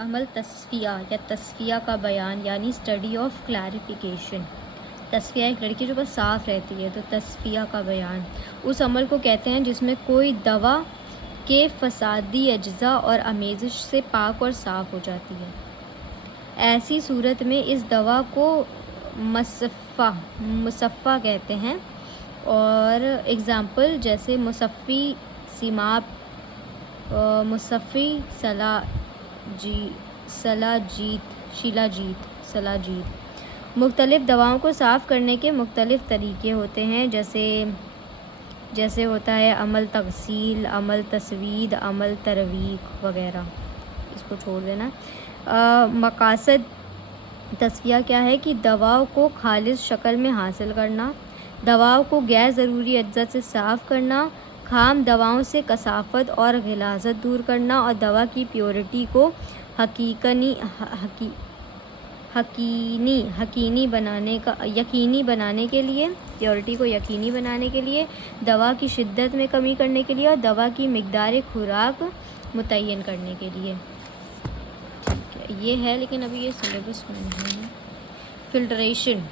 अमल तस्फिया या तस्फिया का बयान यानी स्टडी ऑफ क्लैरिफिकेशन। तस्फिया एक लड़की जो बस साफ़ रहती है, तो तस्फिया का बयान उस अमल को कहते हैं जिसमें कोई दवा के फसादी अज्जा और आमेज़िश से पाक और साफ़ हो जाती है। ऐसी सूरत में इस दवा को मुसफ़ा कहते हैं। और एग्ज़ाम्पल जैसे मुसफ़ी सिमाब, मुसफ़ी सलाजीत। मुख्तलिफ़ दवाओं को साफ़ करने के मुख्तलिफ़ तरीक़े होते हैं, जैसे होता है अमल तग़सील, अमल तस्वीद, अमल तरवीक़ वग़ैरह। इसको छोड़ देना। मक़ासद तस्फिया क्या है कि दवाओं को खालिस शक्ल में हासिल करना, दवाओं को गैर ज़रूरी अज्जा से साफ़ करना, खाम दवाओं से कसाफ़त और ग़िलाज़त दूर करना और दवा की प्योरिटी को यकीनी बनाने के लिए दवा की शिद्दत में कमी करने के लिए और दवा की मिक़दार खुराक मुतय्यन करने के लिए। ठीक है, ये है, लेकिन अभी ये सिलेबस में नहीं है। फ़िल्ट्रेशन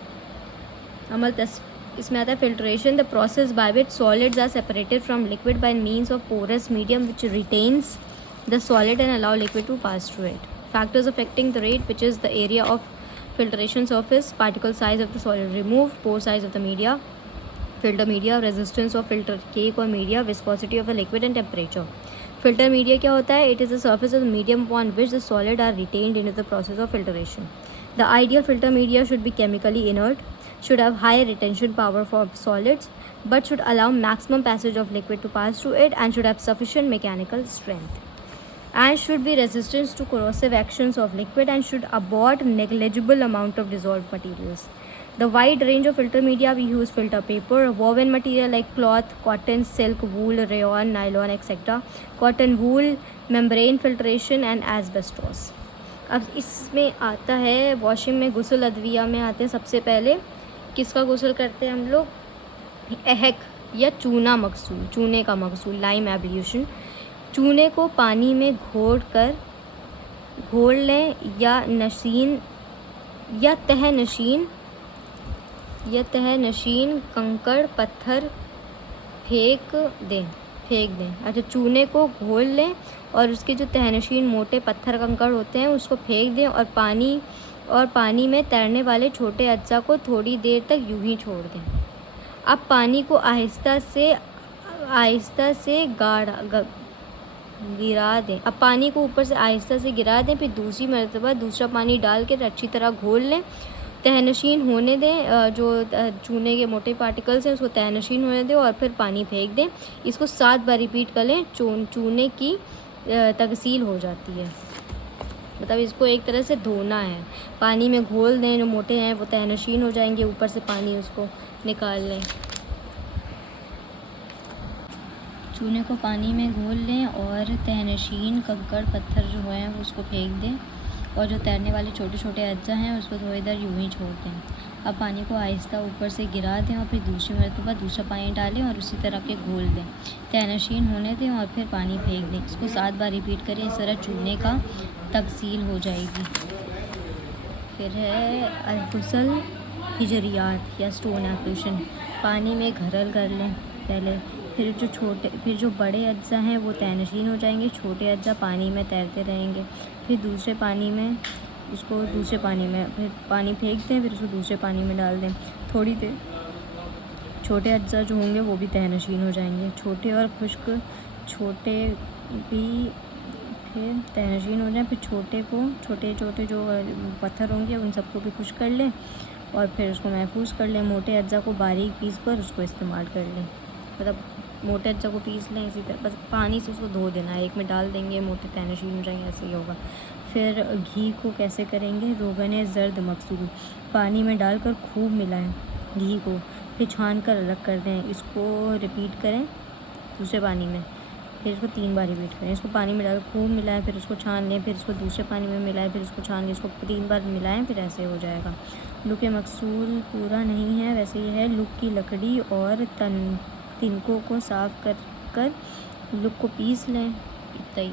इसमें आता है filtration, the process by which solids are separated from liquid by means of porous medium which retains the solid and allow liquid to pass through it. Factors affecting the rate which is the area of filtration surface, particle size of the solid removed, pore size of the media, filter media, resistance of filter cake or media, viscosity of a liquid and temperature. Filter media क्या होता है? It is the surface of the medium upon which the solid are retained into the process of filtration. The ideal filter media should be chemically inert, should have high retention power for solids, but should allow maximum passage of liquid to pass through it and should have sufficient mechanical strength. And should be resistant to corrosive actions of liquid and should abort negligible amount of dissolved materials. The wide range of filter media, we use filter paper, woven material like cloth, cotton, silk, wool, rayon, nylon, etc. Cotton wool, membrane filtration and asbestos. अब इसमें आता है washing में गुस्ल अदविया में आते हैं। सबसे पहले किसका गुस्ल करते हैं हम लोग? अहक या चूने का मगसूल, लाइम एब्ल्यूशन। चूने को पानी में घोल लें या तहनशीन कंकड़ पत्थर फेंक दें। अच्छा, चूने को घोल लें और उसके जो तहनशीन मोटे पत्थर कंकड़ होते हैं उसको फेंक दें और पानी में तैरने वाले छोटे अज्जा को थोड़ी देर तक यूं ही छोड़ दें। अब पानी को आहिस्ता से गिरा दें। अब पानी को ऊपर से आहिस्ता से गिरा दें, फिर दूसरी मरतबा दूसरा पानी डाल कर अच्छी तरह घोल लें। तहनशीन होने दें, जो चूने के मोटे पार्टिकल्स हैं उसको तहनशीन होने दें और फिर पानी फेंक दें। इसको 7 बार रिपीट कर लें। चूने की तग़सील हो जाती है, मतलब इसको एक तरह से धोना है। पानी में घोल दें, जो मोटे हैं वो तहनशीन हो जाएंगे, ऊपर से पानी उसको निकाल लें। चूने को पानी में घोल लें और तहनशीन कंकड़ पत्थर जो हैं वो उसको फेंक दें और जो तैरने वाले छोटे छोटे अज्जा हैं उसको थोड़ी देर यूं ही छोड़ दें। अब पानी को आहिस्ता ऊपर से गिरा दें और फिर दूसरी मरतबा दूसरा पानी डालें और उसी तरह के घोल दें, तहनशीन होने दें और फिर पानी फेंक दें। इसको 7 बार रिपीट करें। इस तरह चूने का तग़सील हो जाएगी। फिर है गुस्ल हिजरियात या स्टोन एब्ल्यूशन। पानी में घरल कर लें पहले, फिर जो बड़े अज्जा हैं वो तहनशीन हो जाएंगे, छोटे अज्जा पानी में तैरते रहेंगे। फिर दूसरे पानी में फिर पानी फेंक दें, फिर उसको दूसरे पानी में डाल दें। थोड़ी देर छोटे अज्जा जो होंगे वो भी तहनशीन हो जाएंगे। छोटे और खुश्क छोटे भी फिर तहनशीन हो जाए। फिर छोटे छोटे जो पत्थर होंगे उन सबको भी खुश्क कर लें और फिर उसको महफूज कर लें। मोटे अज्जा को बारीक पीस कर उसको इस्तेमाल कर लें, मतलब मोटे अज्जा को पीस लें। इसी तरह बस पानी से उसको धो देना है, एक में डाल देंगे, मोटे तहनशीन हो जाएंगे, ऐसे ही होगा। फिर घी को कैसे करेंगे? रोगन ज़र्द मकसूल पानी में डालकर खूब मिलाएं घी को, फिर छान कर अलग कर दें। इसको रिपीट करें दूसरे पानी में, फिर इसको 3 बार रिपीट करें। इसको पानी में डालकर खूब मिलाएं, फिर उसको छान लें, फिर इसको दूसरे पानी में मिलाएं, फिर इसको छान लें, इसको 3 बार मिलाएं, फिर ऐसे हो जाएगा। लुक मकसूल पूरा नहीं है, वैसे ये है। लुक की लकड़ी और तिनकों को साफ़ कर लुक को पीस लें। इतना ही।